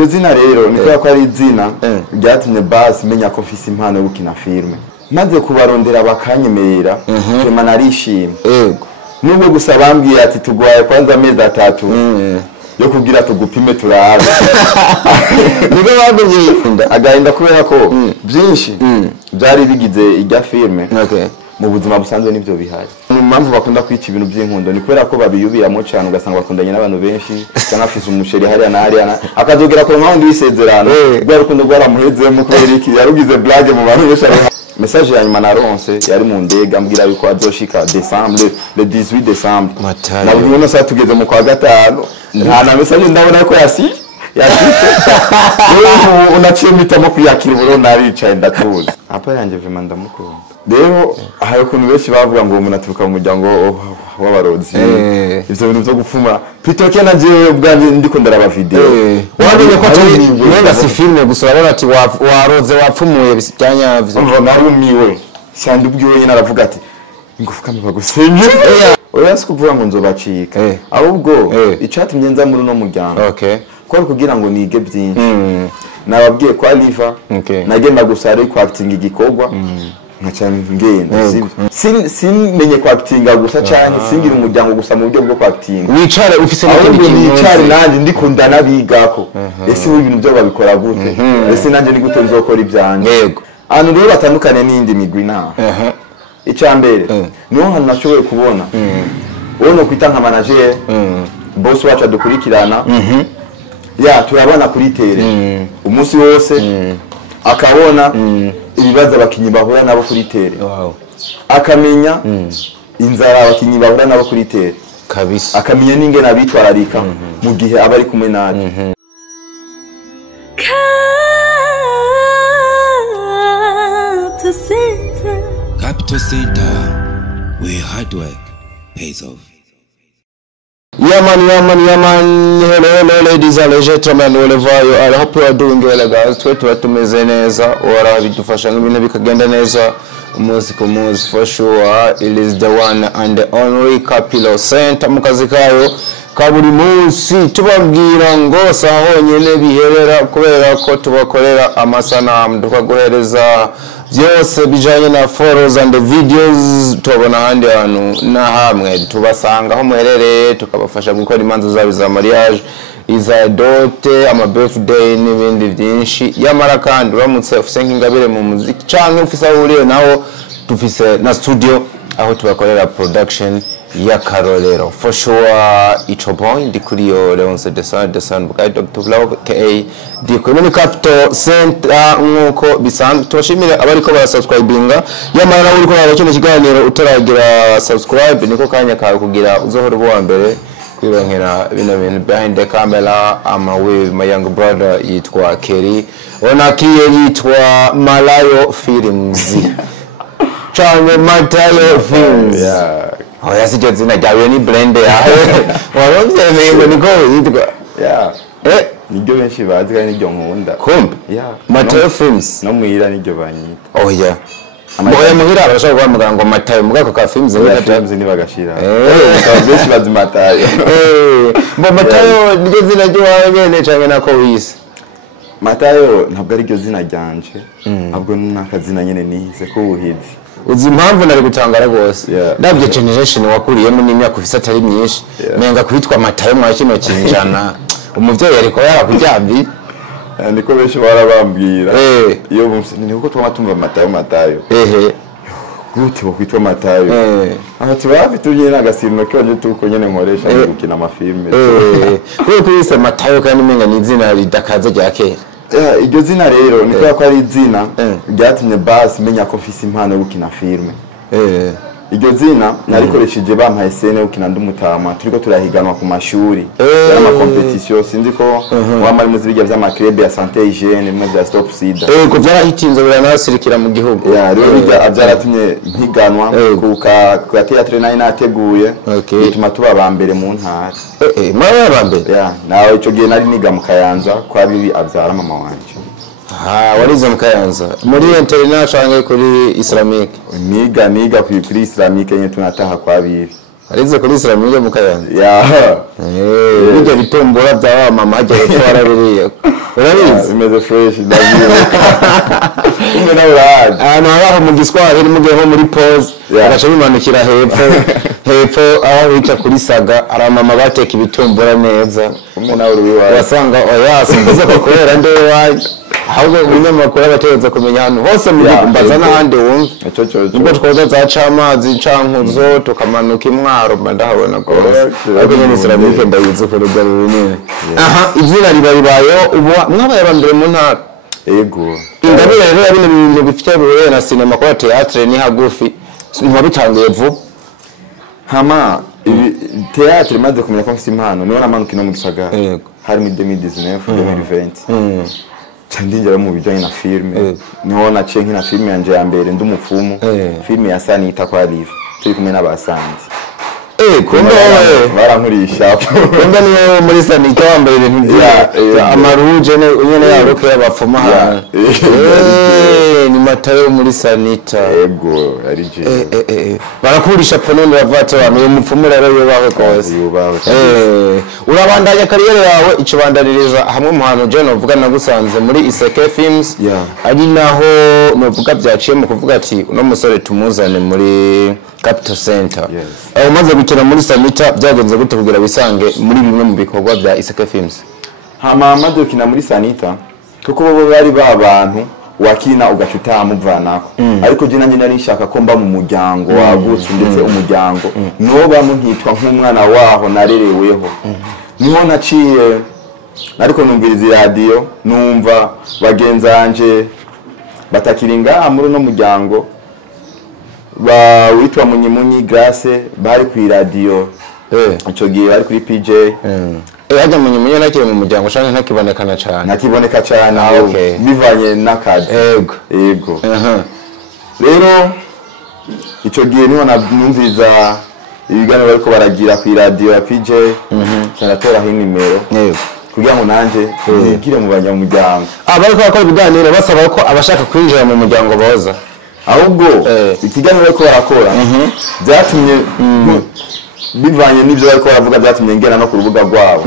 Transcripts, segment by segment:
iryo zina rero niko ko ari izina ryatumye basi menya ko mfise impano yo gukina filme maze kubarondera bakanyemerera cuma narishimye yego nubwo gusa bambwiye ati tugwaye kwanza amezi 3 yo kugira tugupime turabe niba bagumye agahinda kubera ko byinshi byari bigize irya filme mu buzima busanzwe nivyo bihari impamvu bakunda kwica ibintu by'inkundo ni kubera ko babiyubiramo cyane ugasanga bakundanye n'abantu benshi cyangwa afise umusheri hariya na hariya akazogera ko nkaho ndisezerano rwa rukundo rwaramuhezemo kubera iki yarugize blague mu bantu benshi message ya nyuma naronse yari mu ndege ambwira yuko azoshika décembre le 18 décembre nabwo no sa tugeze mu kwa gatano nta na message ndabona ko yashitse unaciye mitamo kuyakira buro naricaye ndatuza apa yanjye vema ndamukunda rero ahaye kuntu benshi bavuga ngo umuntu aturuka mu muryango w'abarozi ivyo bintu byo gufuma pitoke na je bwanje ndiko ndaraba video wamenye ko nenda si filme gusa urabona ati waroze wapfumuye bijyanya vyo mva narumiwe sandi ubwiwe nyine aravuga ati ngufukame bagusenge oya sikuvuga ngo nzobacika ahubwo icatumye nza muri no muryango ko kugira ngo nige byinshi nababwiye kwa liva nagenda gusara ko acting igikorwa nkaca ngenda simenye ko actinga gusa cyane singira umuryango gusa mu buryo bwo ko acting wicare ufise n'ikindi kintu wicare nanje ndikunda nabigako ese ibintu byo babikora gute ese nanje ni gute nzokora ibyanje yego anu rero batandukanye n'indi migwi naho icambere niho hano nashoboye kubona wono kwita nka manager boss wacu adukurikirana ya turabona kuri tere umunsi wose akabona ibibazo abakinyi bahura nabo kuri tere akamenya inzara abakinyi bahura nabo kuri tere kabisa akamenya n'ingene abitwararika mu gihe abari kumwe naje Capital Center, where hard work pays off. Yeah man, hello ladies and gentlemen, wherever you are, I hope you are doing well guys. Twe tumeze neza, wara bidufasha n'ibintu bikagenda neza umunsi ku munsi for sure. It is the one and the only Capital Center mu kazi kayo ka buri munsi tubabwira ngo saho nyene biherera kubera ko tubakorera amasanamu tukaguhereza byose bijanye na photos and videos tubona handi hano na hamwe tubasanga aho muherereye tukabafasha gukora imanza zabo za mariage iza dote ama birthday n'ibindi byinshi yamara kandi uramutse ufise nk'ingabire mu muziki canke ufise aho uriye naho tufise na studio aho tubakorera production ya karolero for sure ico boy ndikuriyo Leonce Desan Bukai Dr. Love ka ndikuri Capital Center nkuko bisanzwe tubashimire abariko barasubscribinga yamara uri ko abakene kiganiro utaragira subscribe niko kanya kawe kugira uzohora uwa mbere kwironkera bino bintu behind the camera ama with my young brother yitwa Kerry onakiye yitwa Malayo Films Change Matayo Films oya sije zina ryawe ni blend yawe waronse ngo niko yitwa niryo benshi bazi kandi niryo nkunda kumbe Matayo Films no muhira niryo banyita oya Mboye muhira arashaka kuvuga ngo Matayo mugako ka films ni bagashira benshi bazi Matayo bo Matayo niryo zina ryawe nyene canke nako wise Matayo ntabwo ari ryo zina ryanje ahubwo n'akazina nyene nize ko uhizi uzi impamvu nari gutangara gose ndabye generation wakuriyemo n'imyaka ufise atari myinshi menga kwitwa Matayo mwa kino kinjana umuvyeyi ariko yarakuryambi niko benshi barabambwira iyo ni uko twamatumva Matayo gute bo kwitwa Matayo ati bafite unyene agasirino kyoje tuko nyene nkoresha gukina amafilme kuko kwise Matayo kandi menga ni izina ridakaza rya kera iryo zina rero niko ko ari izina ryatumye basi menya ko mfise impano yo gukina filme iryo zina narikoresheje bampaye scene ukina ndumutama turiko turahiganwa ku mashuri y'ama competition sinzi ko wamari muzi bijya by'ama club ya santé hygiène mu bya stop sida ko byarahitinze biranasirikira mu gihugu rero bijya abyaratumye ntiganwa ku theatre nayo nateguye bituma tuba bambere mu ntara mara bambere nawe ico gihe nari niga mu Kayanza kwa bibi abyara mama wanje warize mu Kayanza muri international kuri Islamic niga kuri Islamic yenye tunataha kwa bibi arize kuri Islamic mu Kayanza bijya bitombora bya mama haje gutwara biriye tumeze fresh ndabibuka umwe nawe urahaje ahantu haraho mu giswahili mugiye nko muri pause agaca bimanukira hepfo aho bica kuri saga aramama bateka ibitumbura neza umwe nawe uruwiwaje wasanga yasimbuza ko kubera ndewe waje ahubwo umunyamakuru abategeza kumenya hano hose muri mbaza n'ahandi wumva nubwo twoza za camazi cankuzo tukamanuka imwaro ndahabona rwose ariko nyene Islamique ndayizi ko rugari runini aha izina ribayeho ubu mwabaye abambere mu ntara yego ingabire rero ya bino bintu bifite bihuye na cinema kwa theatre ni hagufi ntiwabitanguye vuba hama theatre maze kumenya ko mfite impano niho namanuka ino mu gisagara hari mu 2019 2020 candinjira mu bijanye na filme niho naciye nkina filme yanje ya mbere ndumupfumu filme ya Sanita kwa Live turi kumwe n'abasanzi kumbe barankurisha kumbe niwe muri Sanita wambaye ibintu bya amaruje nyene yaroke y'abapfuma hano ni matayo muri Sanita yego ari je barakurisha ponondo bavate abantu umupfumu rero yobaho kose urabandanya kariyere yawe ikibandaniriza hamwe mu hantu je novuga nagusanze muri Iseke Films ari naho novuga byaciye mu kuvuga ati uno musore tumuzane muri Capital Center umaze gukina muri Sanita byagenze gute kugira bisange muri bimwe mu bikorwa bya Iseke Films hama maze gukina muri Sanita kuko bo bari babantu wakina ugacuta muvanako ariko je nanje nari nshaka ko mba mu muryango wagutse ndetse umuryango no bamuntitwa nk'umwana waho narereweho niho naciye ariko numviriza radio numva bagenzanje batakiringa muri no muryango witwa Munyimunyi Grace bari ku radio ico gihe bari kuri PJ hajya Munyimunyi nakire mu muryango shaka ntakibonekana cyane nakiboneka cyane bivanye n'akazi yego rero ico gihe niho numviriza ibiganiro bariko baragira ku radio ya PJ cyaratora hinimero kugira ngo nanje nigire mu banyamuryango bariko bakora ibiganiro basaba ko abashaka kwinjira mu muryango boza ahubwo ikiganiro bariko barakora byatumye bivanye n'ibyo bariko baravuga byatumye ngena no ku rubuga rwabo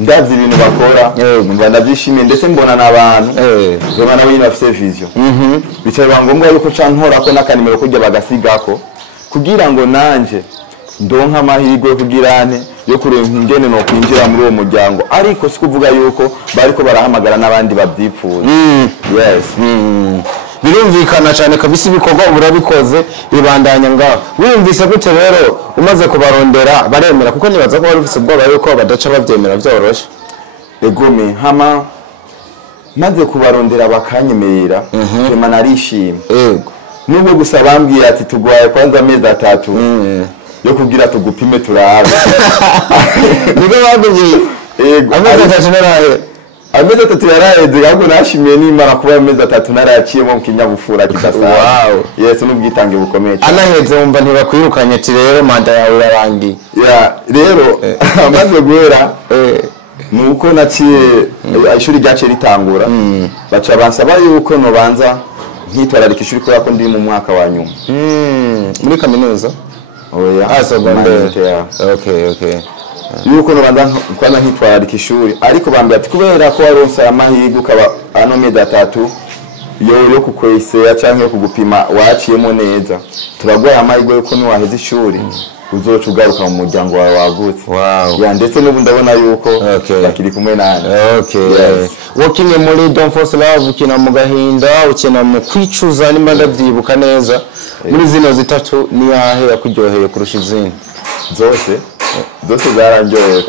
ndavye ibintu bakora numva ndabyishimiye ndetse mbona n'abantu zoma nabo nyine bafite vision bicaye bangombwa yuko cankora ko n'akanimero kujya bagasigako kugira ngo nanje ndonka amahirwe kugirane yo kurenga ingene no kwinjira muri uwo muryango ariko sikuvuga yuko bariko barahamagara n'abandi babyipfuza birumvikana cyane kabisa ibikorwa urabikoze bibandanya ngaho wiyumvise gute rero umaze kubarondera baremera kuko nibaza ko bari ufite ubwoba yuko badaca babyemera byoroshe egome hama maze kubarondera bakanyemerera cyema narishimye nubwo gusa bambwiye ati tugwaye kwanza amezi 3 yo kugira tugupime turabe nigo baguye amezi 3 naraye amezi 3 yaraheze ahubwo nashimiye n'Imana kuba amezi 3 narayaciyemo mu kinyabufura kidasa yes n'ubwitange bukomeye anaheze wumva ntibakwirukanye ati rero manda yawe irarangiye rero amaze guhera nuko naciye ishuri ryaciye ritangura baca bansaba yuko no banza nkitwararika ishuri kubera ko ndi mu mwaka wa nyuma muri kaminuza okay yuko no banza kwana nkitwararika ishuri ariko bambye ati kubera ko waronse amahirwe ukaba ano mezi 3 yo kukwesera canke yo kugupima waciyemo neza turagwaye amahirwe yuko ni waheze ishuri uzoca ugaruka mu muryango wawe wagutse ndetse n'ubu ndabona yuko bakiri kumwe nane wakinye muri Don't Force Love ukina mu gahinda ukina mu kwicuza nimba ndavyibuka neza muri zino zitatu ni yahe yakuryoheye kurusha izindi zose zarandyoheye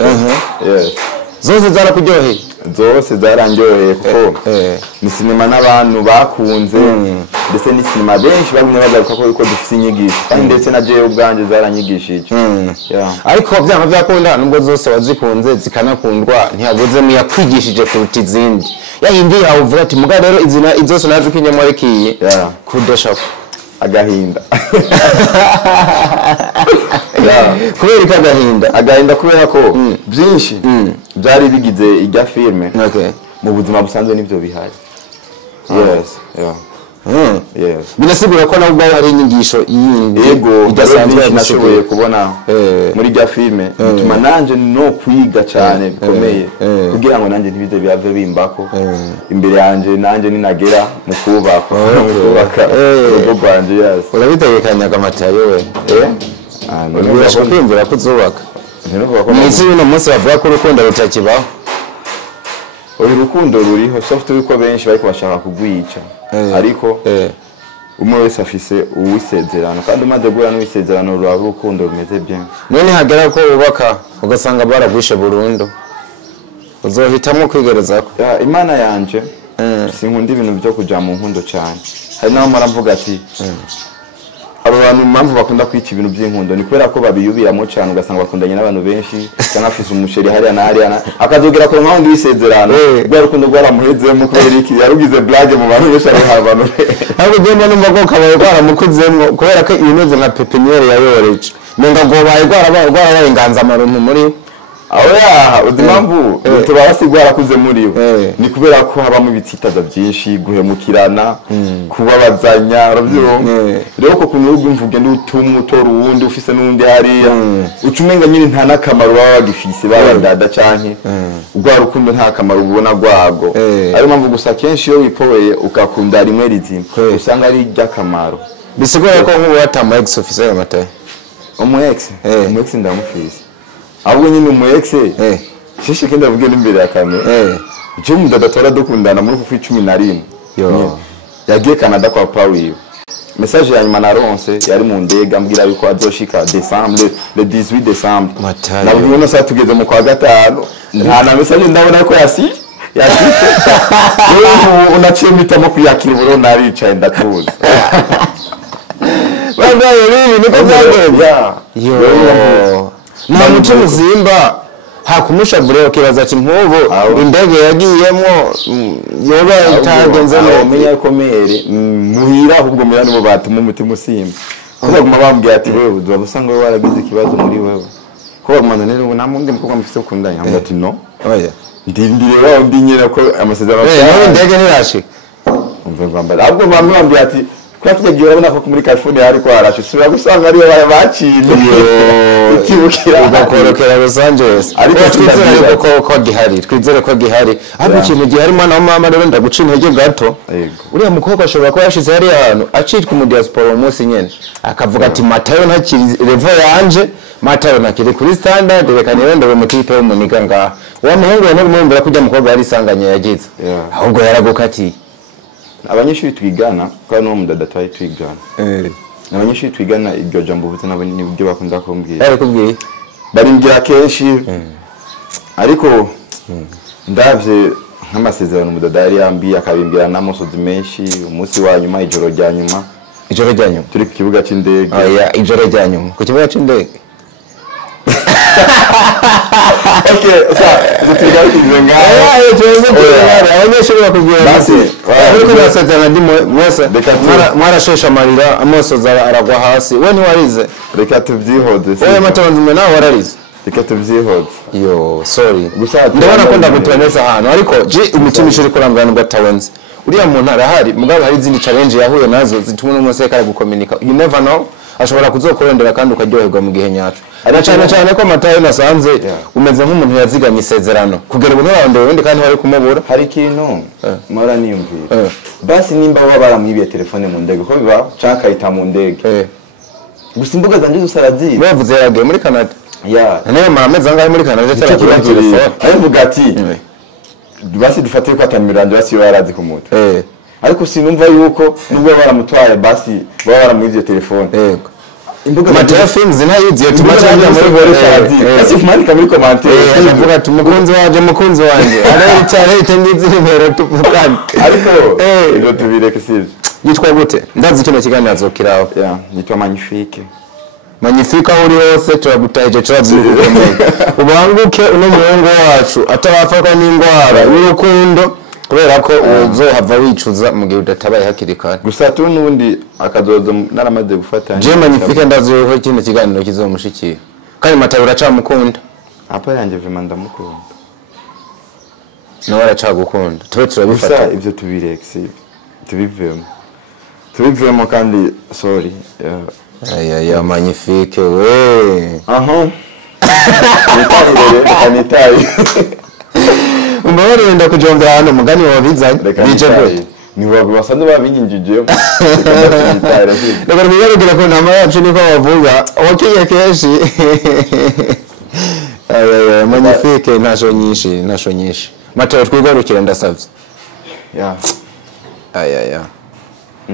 zose zarakuryoheye zose zarandyoheye kuko ni sinema n'abantu bakunze ndetse ni sinema benshi bagumye bagaruka ko yuko dufite inyigisho kandi ndetse na jewe ubwanje zaranyigishije ariko byanga byakunda nubwo zose wazikunze zikanakundwa ntiyabuze mu yakwigishije kuruta izindi yahindi yawe uvuga ati muga rero izina izose naje kinyamo arikiye kudesha agahinda kubera agahinda kubera ko byinshi byari bigize ijya filme mu buzima busanzwe nivyo bihari yes binasigura ko nabwo hari inyigisho yindi ego idasanzwe nashoboye kubona muri rya filme bituma nanje no kwiga cyane bikomeye kugira ngo nanje ntibize byave bimbako imbere yanje nanje ninagera mu kubaka urugo rwanje yes urabitegekanya kamatayo we urashaka kwimvira kuzubaka mwisi bino munsi bavuga ko urukundo rutakibaho urukundo ruriho soft uko benshi bari kubashaka kugwica ariko umwe wese afise uwisezerano kandi umaze guhura n'uwisezerano rwa urukundo rumeze bien none hagera ko ubaka ugasanga baragwishe burundu uzohitamo kwigereza ko imana yanje sinkunda ibintu byo kuja mu nkundo cyane hari naho maravuga ati abo bantu impamvu bakunda kwica ibintu by'inkundo ni kubera ko babiyubiramo cyane ugasanga bakundanye n'abantu benshi cyangwa afise umusheri hariya na hariya akazogera ko nkaho ndisezerano rwa rukundo rwaramuhezemo kubera iki yarugize blague mu bantu benshi ari abantu ariko genda numva ko kabaye rwaramukuzemo kubera ko ibimeze nka pepiniere yayoreje nenga ngo baye rwarabaye inganza maruntu muri aho yaha udimamvu tubabasigwara kuze muri we ni kubera ko habamo ibitsitaza byinshi guhemukirana kubabazanya urabyumva rero ko kuntu urumvuge ndi utumutora uwundi ufise n'undi hariya ucumenga nyine nta nakamaro baba bagifise babadada canke ugwa rukundo nta kamaro ubona gwago ari mpamvu gusa kenshi iyo wipoweye ukakunda rimwe rizima usanga ari ry'akamaro bisigura ko nk'ubu watama ex officer y'amataye umu ex ndamufise ahubwo nyine umu ex shishi kenda vuge n'imbere ya kamera je mudadatora dukundana muri ku 11 yo yagiye Canada kwa Paul message ya nyuma naronse yari mu ndega mbwira yuko azoshika December le 18 December nabwo sa tugeze mu kwa gatano nta na message ndabona ko yashitse unaciye mitamo kuyakira buro naricaye ndatuza bagaye niko byagenze yo nta mutima uzimba hakumushavure ukibaza ati nkubu indege yagiyemo yoba itagenze no menya ko mere muhira ahubwo mera nibo batuma umutima usimba kuzaguma bambwiye ati wewe uzabusanga wewe waragize ikibazo muri wewe ko bamana nero namundi mukobwa mufise ukundanya ambwa ati no oya ndindire wao ndinyera ko amasezerano nawe indege nirashika umve ngamba ahubwo bambwiye ati kwakigiye urabona ko muri California hari ko harashe sura gusanga ari baciye ukibukira ugakorokera Los Angeles ariko twizere ko gihari ariko ikintu gihari mwana wa mama rero ndaguca intege gato uriya mukobwa ashobora kuba yashize hari ahantu acitwa mu diaspora umunsi nyene akavuga ati Matayo ntakiri level yanje Matayo nakiri kuri standard reka nirondere mu tipe w'umuniga ngaha wa muhungu no kumwumvira kujya mukobwa yari sanganye yagize ahubwo yaragukati abanyeshuri twigana kwa no mudada twari twigana abanyeshuri twigana iryo jambo bute nabo nibyo bakunda kumbwira kubwiye baringira kenshi ariko ndavye nk'amasezerano mudada yari yambiye akabimbira n'amusozi menshi umunsi wa nyuma ijoro rya nyuma turi ku kibuga c'indege ijoro rya nyuma ku kibuga c'indege okay tutigarukize ngaho abanyeshuri bakubwira basi ariko basezerana ndi mwese mwarashesha amarira amosoza aragwa hasi we ntiwarize reka tubyihoze oya matonzi mwe nawe wararize reka tubyihoze yo sorry ndabona ko ndagutoneza hano ariko je umutima ishuri kurangana n'ubatawenze uriya muntu arahari mugabo hari izindi challenge yahuye nazo zituma n'umuseka ari gukomunika you never know ashobora kuzokorondera kandi ukaryoherwa mu gihe nyacu cyane ko Matayo nasanze umeze nk'umuntu yazigamye isezerano kugera ubu ntarondera ubundi kandi wari kumubura hari ikintu mara niyumvira basi nimba baba baramwibiye telefone mu ndege ko biba canka ita mu ndege gusa imbuga zanje zosarazi bavuze yaragiye muri Canada nayo marameze ngaho muri Canada cyangwa kuri telefone avuga ati basi dufate ko atamiranje basi yarazi kumuta ariko sinumva yuko nubwo baramutwaye basi baba baramwivye telefone imbuga Matayo films ntayiziye tumacaje muri bose basi fumanika muri commentaire avuga ati mukunzi wanje arari cyane itengize nimero tuvugana ariko ilo tubireke sivyo yitwa gute ndazi kino kiganiro azokiraho yitwa Magnifique aho uri hose turagutaje turabyukomeye ubanguke uno muhungu wacu atarafatwa n'indwara y'urukundo kubera ko uzohava wicuza mu gihe udatabaye hakiri kare gusa tu nubundi akazozo naramaze gufatanya je Magnifique ndazi ko kino kiganiro kizomushikira kandi Matayo uracamukunda apa yanje vema ndamukunda nawe aracagukunda tube turabifata ivyo tubireke tubivemo tubivemo kandi sorry ya magnifique we nitaye umbabare wenda kujonga hano mugani wabizanye nije bwe ni basanzwe babinyinjije reka bigaragara ko ntama yacu niko bavuga wakiye keshi magnifique nasho nyinshi Mateo twigarukira ndasavye ya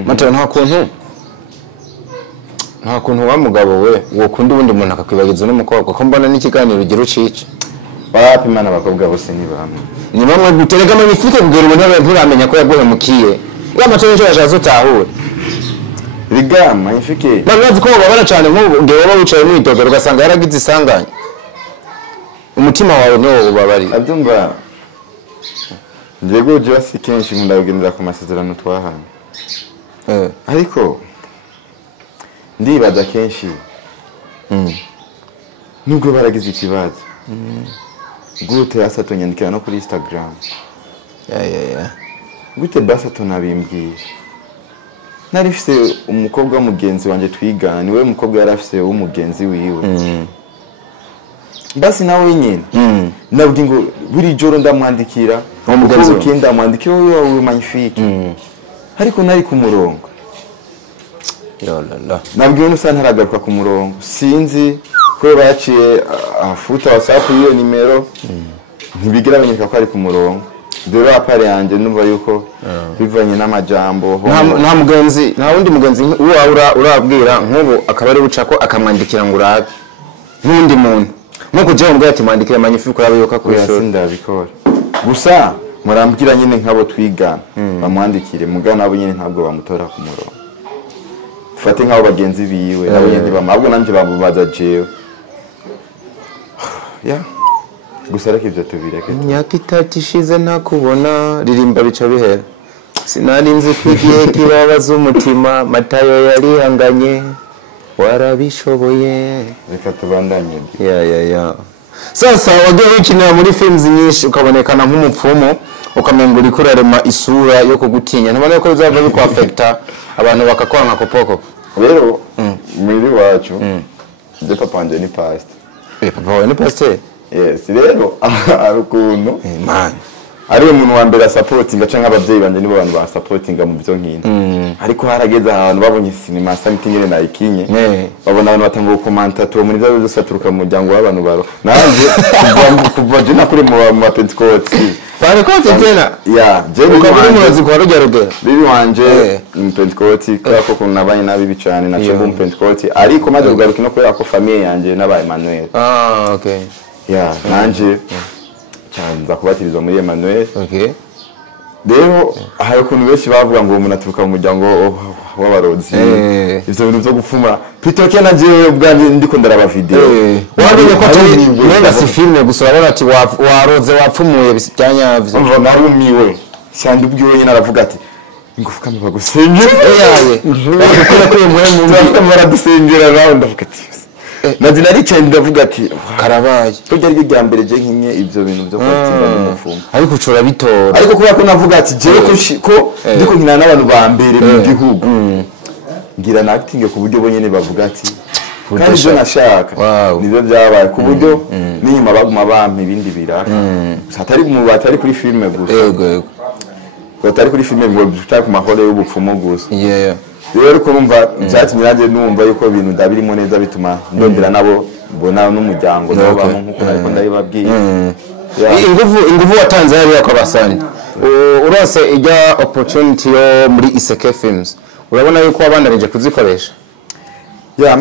Mateo nta kuntu wa mugabo we wokunda ubundi umuntu akakwibagiza n'umukobwa ko mbona n'ikiganiro ugira ucice bapimana abakobwa bose ni bamwe ni bamwe gutereka magnifique bwira umuntu nturamenya ko yaguhemukiye ya Mateo cyo yajaze utahure Riga magnifique bazi ko babara cyane nk'ubwo wowe wicaye mu idogero ugasanga yaragize isanganya umutima wawe no ubabari abyumva Njego just kenshi ndagendera ku masezerano twahanye ariko ndibaza kenshi nubwo baragize ikibazo gute asatonyandikira no kuri Instagram gute basa tonabimbwiye narifise umukobwa mugenzi wanje twigana niwe umukobwa yarafise w'umugenzi wiwe basi nawe nyine nabwi ngo buri joro ndamwandikira umugenzi ukenda mwandikira wowe magnifique ariko nari ku murongo nabwiwe nusa ntaragaruka ku murongo sinzi ko baciye afuta WhatsApp iyo nimero ntibigira banyeka ko ari ku murongo dore apare yanje numva yuko bivanye n'amajambo nta mugenzi nta wundi mugenzi uwo urabwira nk'ubu akaba ari buca ko akamwandikira ngo urabe n'undi muntu nko kujya mu bwati mwandikira magnifique urabe yuko kwishora ndabikora gusa murambwira nyine nkabo twigana bamwandikire mugana nabo nyine ntabwo bamutora ku murongo fate nk'abo bagenzi biwe nabo nyine bamabwo nanje babubaza jewe gusa reka ibyo tubireke imyaka itatu ishize ntakubona ririmba bica bihera sinarinzi ko igihe kibabaza umutima Matayo yarihanganye warabishoboye reka tubandanye sasa wagiye wikinira muri films nyinshi ukabonekana nk'umupfumu ukamenga uri kurarema isura yo kugutinya ntabone ko bizava biko affecta abantu bakakwanga kopoko rero muri wacu de papa wanje ni pastor papa wawe ni pastor yes rero arukuntu man ari umuntu wa mbere supporting cyangwa abavyeyi banje nibo bantu ba supporting mu byo nkino ariko harageze ahantu babonye cinema something ire nayikinye babona abantu batanga commenta to muri byo saturuka mu muryango w'abantu baro nanje kuva je nakuri mu Pentecost bari ko tena je ukaburi muzi kwa rugero bibi wanje mu Pentecost kako kunabanye nabi bicane na cyo mu Pentecost ariko maze kugaruka no kwera ko famille yanje n'aba Emmanuel okay nanje cyane kubatirizwa muri Emmanuel rero hari ukuntu benshi bavuga ngo umuntu aturuka mu muryango w'abarozi ivyo bintu byo gupfuma pitoke naje ubwanje ndiko ndaraba video wabonye ko nenda si filme gusa urabona ati waroze wapfumuye byanyavyo umva narumiwe cyane ubwiwe nyine aravuga ati ingufuka mba gusengera bakora ko mu baradusengera nawe ndavuga ati Nadina ricaye ndavuga ati karabaye burya ari rya mbere je nkinye ivyo bintu byo kwatsinda n'umufumo ariko ucura bitora ariko kuba ko navuga ati je ko ndiko nkina n'abantu ba mbere mu gihugu ngira na acting ku buryo bonyene bavuga ati kandi je nashaka nibyo byabaye ku buryo n'inyuma baguma bampa ibindi biraka atari mu batari kuri filme gusa yego batari kuri filme ngo tutari ku mahoro y'ubupfumo gusa rero ko numva byatumye naje numva yuko ibintu ndabirimo neza bituma ndondera nabo mbona n'umuryango nabo bamwe nkuko ariko ndabibabwiye inguvu watanze yari yakabasani urose ijya opportunity yo muri Iseke Films urabona yuko wabandarije kuzikoresha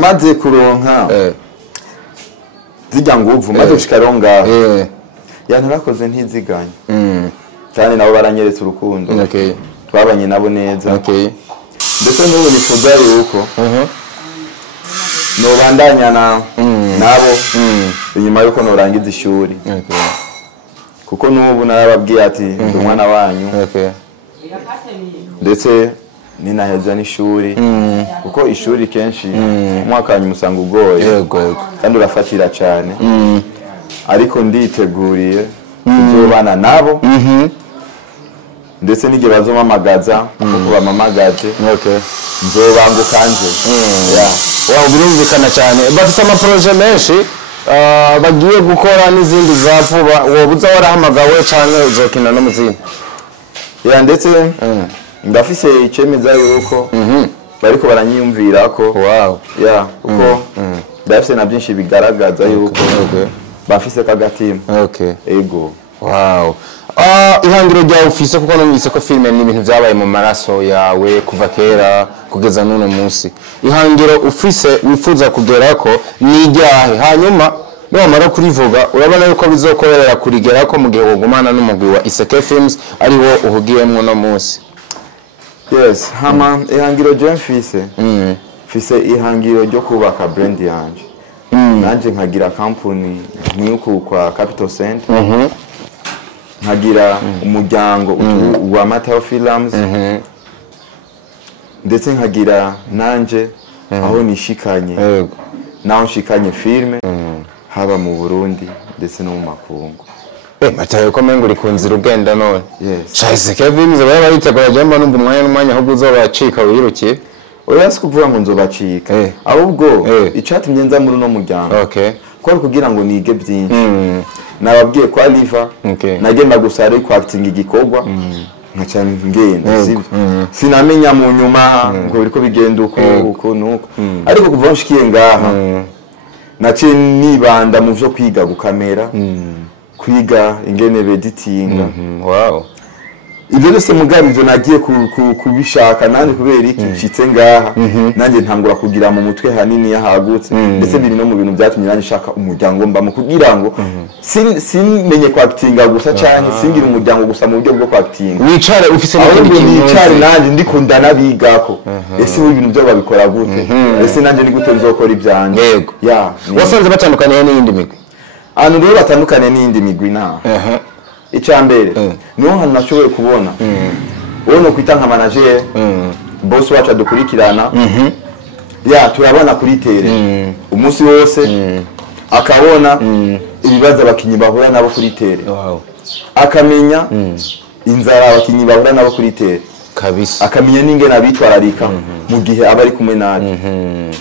maze kuronka zijya nguvu maze gushikaronga narakoze ntiziganye cyane nabo baranyeretse urukundo twabanye nabo neza ndetse n'ubu nifuza yuko nobandanya nabo inyuma yuko norangiza ishuri kuko n'ubu narababwiye ati ndi umwana wanyu ndetse ninaheza n'ishuri kuko ishuri kenshi umwaka wanyu musanga ugoye kandi urafatira cyane ariko nditeguriye kuzobana nabo ndetse n'igihe bazomamagaza kuko bamamagaje nzobangukanje wow birumvikana cyane bafite amaproje menshi bagiye gukora n'izindi za vuba wobuza warahamagawe cyane uzokina no muzindi ndetse ndafise icemeza yuko bariko baranyiyumvira ko uko ndafise na byinshi bigaragaza yuko bafise kagatima ego ihangiro rya office kuko numvise ko filme ni ibintu byabaye mu maraso yawe kuva kera kugeza n'uno munsi ihangiro ufise wifuza kugera ko ni ryahe hanyuma niwamara kurivuga urabona yuko bizokorera kurigera ko mu gihe wogumana n'umugwi wa Iseke Films ari wo uhugiyemwo no munsi hama ihangiro je mfise ihangiro ryo kubaka brand yanje nanje nkagira company nk'uko kwa Capital Center nkagira umuryango wa Mateo Films ndetse nkagira nanje aho nishikanye naho nshikanye filme haba mu Burundi ndetse no mu makungu Mateo ko mengo uri kunzira ugenda none Chaise Kevin zo baba bitegura jamba numva umwanya ahubwo uzobacika wirukiye Oyasi kuvuga ngo nzobacika ahubwo icatumye nza muri no muryango ko kugira ngo nige byinshi nababwiye kwa Liva nagenda gusara ko acting igikorwa nkaca ngenda sinamenya mu nyuma ngo biriko bigenda uko nuko ariko kuva nshikiye ngaha nace nibanda mu byo kwiga gukamera kwiga ingene beditinga ibyo byose mugabe ibyo nagiye kubishaka nandi kubera iki nshitse ngaha nanjye ntangura kugira mu mutwe hanini yahagutse ndetse biri no mu bintu byatumye nanjye shaka umuryango mbamo kugira ngo simenye kwactinga gusa cyane singira umuryango gusa mu buryo bwo kwactinga wicare ufise n'icare nanjye ndikunda nabigako ese ibintu byo babikora gute ese nanjye ni gute nzokora ibyanje wasanze batandukanye n'indi migwi rero batandukanye n'indi migwi na icambere niho hano nashoboye kubona wono kwita nka manager boss wacu adukurikirana turabona kuri tere umunsi wose akabona ibibazo abakinyi bahura nabo kuri tere akamenya inzara abakinyi bahura nabo kuri tere kabisa akamenya n'ingene abitwararika mu gihe abari kumwe naje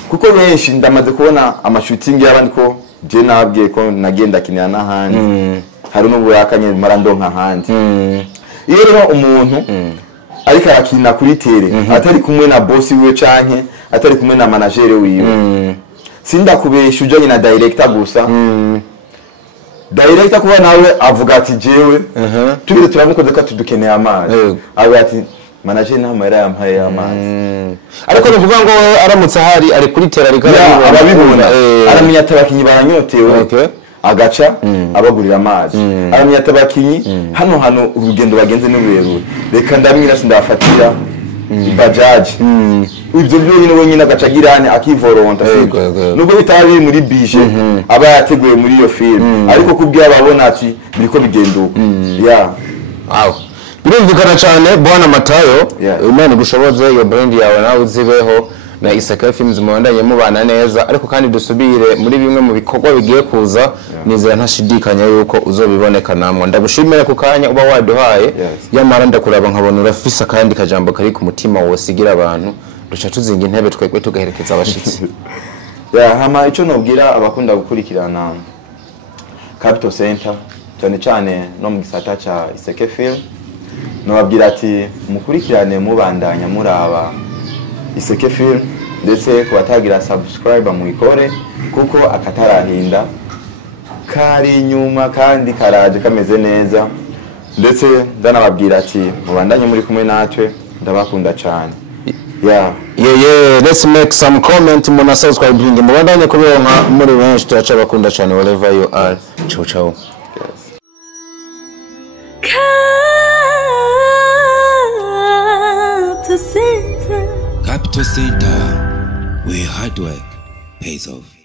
kuko benshi ndamaze kubona amashooting y'abandi ko je nabwiye ko nagenda kinira n'ahandi hari n'uburakanye marandonka handi iyo rero umuntu ariko arakina kuri tere atari kumwe na boss wiwe canke atari kumwe na manager wiwe sinda kubesha ujanye na director gusa director kuba nawe avuga ati jewe tubire turamukoze ko tudukeneye amazi abe ati manager n'amara yampaye amazi ariko nuvuga ngo aramutse hari ari kuri tere ariko arabibona aramenya atabakinyi baranyotewe agaca abagurira amazi aramenya atabakinyi hano urugendo bagenze n'uburebure reka ndamira sindafatira bajaji ibyo byo nyine agaca girane akivoronta nubwo bitari muri bije aba yateguye muri iyo film ariko kubwiye ababona ati biriko bigenduka birumvikana cyane bwana Matayo Imana gushoboze iyo brand yawe nawe uzibeho na Iseke Films muwandanye mubana neza ariko kandi dusubire muri bimwe mu bikorwa bigiye kuza nizera ntashidikanya yuko uzobiboneka namwe ndagushimira ku kanya uba waduhaye yamara ndakuraba nkabona urafisa kandi kajambo kari ku mutima wosigira abantu duca tuzinga intebe twekwe tugaherekeza abashitsi hama ico nobwira abakunda gukurikirana Capital Center cyane no mu gisata ca Iseke Film nobabwira ati mukurikirane mubandanya muraba Iseke Film ndetse kubatagira subscribe mu ikore kuko akatarahinda kari nyuma kandi karaje kameze neza ndetse ndanababwira ati mubandanye muri kumwe natwe ndabakunda cyane let's make some comment muna subscribe mubandanye kubironka muri benshi turaca bakunda cyane wherever you are ciao Capital Center, where hard work pays off.